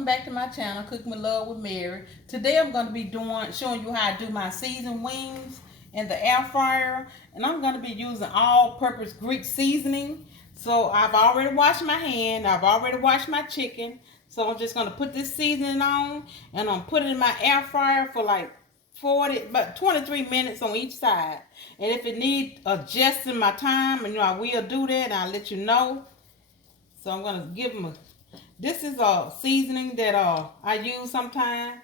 welcome back to my channel, Cooking with Love with Mary. Today I'm going to be showing you how I do my seasoned wings in the air fryer, and I'm going to be using all-purpose Greek seasoning. So I've already washed my hand, I've already washed my chicken, so I'm just going to put this seasoning on, and I'm put it in my air fryer for like 23 minutes on each side. And if it needs adjusting my time, and I will do that, and I'll let you know. So I'm going to give them this is a seasoning that I use sometimes.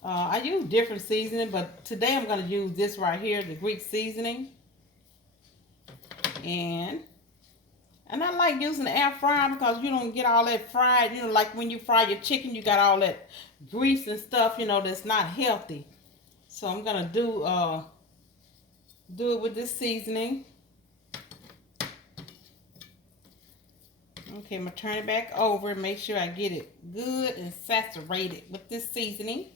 I use different seasoning, but today I'm going to use this right here, the Greek seasoning. And I like using the air fryer because you don't get all that fried. Like when you fry your chicken, you got all that grease and stuff, that's not healthy. So I'm going to do it with this seasoning. Okay, I'm going to turn it back over and make sure I get it good and saturated with this seasoning.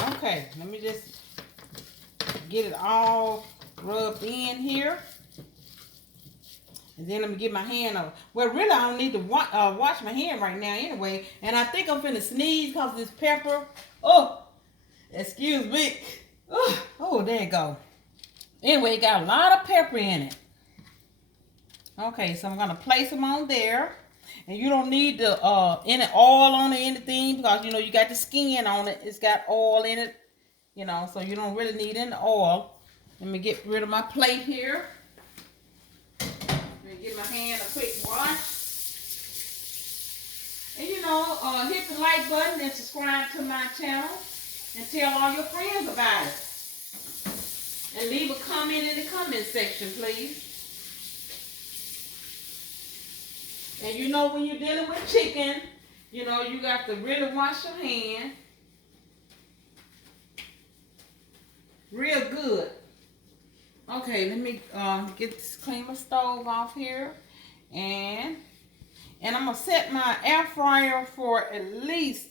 Okay, let me just get it all rubbed in here. And then let me get my hand over. Well, really, I don't need to wash my hand right now anyway. And I think I'm finna sneeze because of this pepper. Oh, excuse me. Oh, there you go. Anyway, it got a lot of pepper in it. Okay, so I'm going to place them on there. And you don't need the any oil on it or anything because, you got the skin on it. It's got oil in it, so you don't really need any oil. Let me get rid of my plate here. Give my hand a quick wash. And hit the like button and subscribe to my channel. And tell all your friends about it. And leave a comment in the comment section, please. And when you're dealing with chicken, you got to really wash your hand. Real good. Okay, let me clean my stove off here. And I'm going to set my air fryer for at least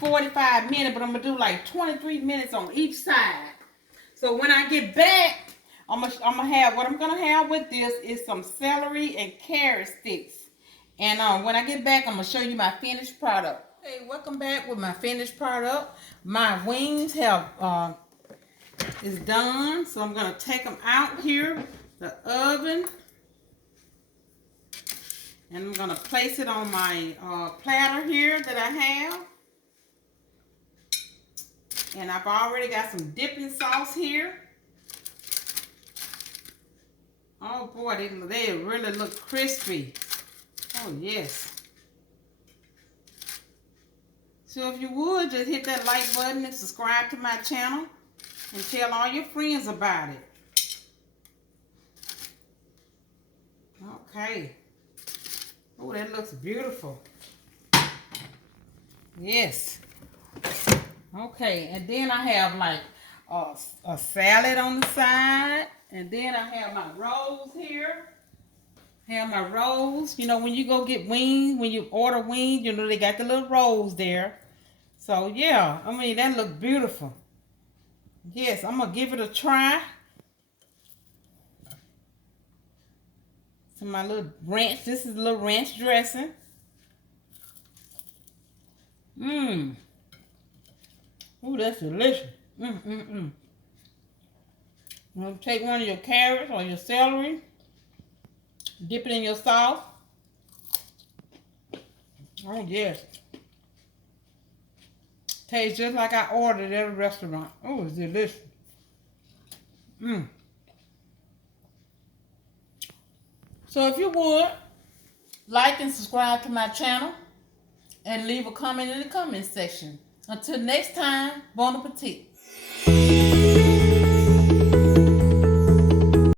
45 minutes, but I'm going to do like 23 minutes on each side. So when I get back, I'm going to have, what I'm going to have with this is some celery and carrot sticks. And when I get back, I'm going to show you my finished product. Okay, welcome back with my finished product. My wings have is done, so I'm going to take them out here, the oven, and I'm going to place it on my platter here that I have. And I've already got some dipping sauce here. Oh boy, they really look crispy. Oh yes. So if you would, just hit that like button and subscribe to my channel. And tell all your friends about it. Okay. Oh, that looks beautiful. Yes. Okay, and then I have like a salad on the side. And then I have my rolls here. Have my rolls. When you go get wings, when you order wings, they got the little rolls there. So, yeah, that looks beautiful. Yes, I'm going to give it a try. So my little ranch, this is a little ranch dressing. Mmm. Ooh, that's delicious. I'm going to take one of your carrots or your celery. Dip it in your sauce. Oh, yes. Tastes just like I ordered at a restaurant. Oh, it's delicious. So if you would, like and subscribe to my channel and leave a comment in the comment section. Until next time, bon appetit.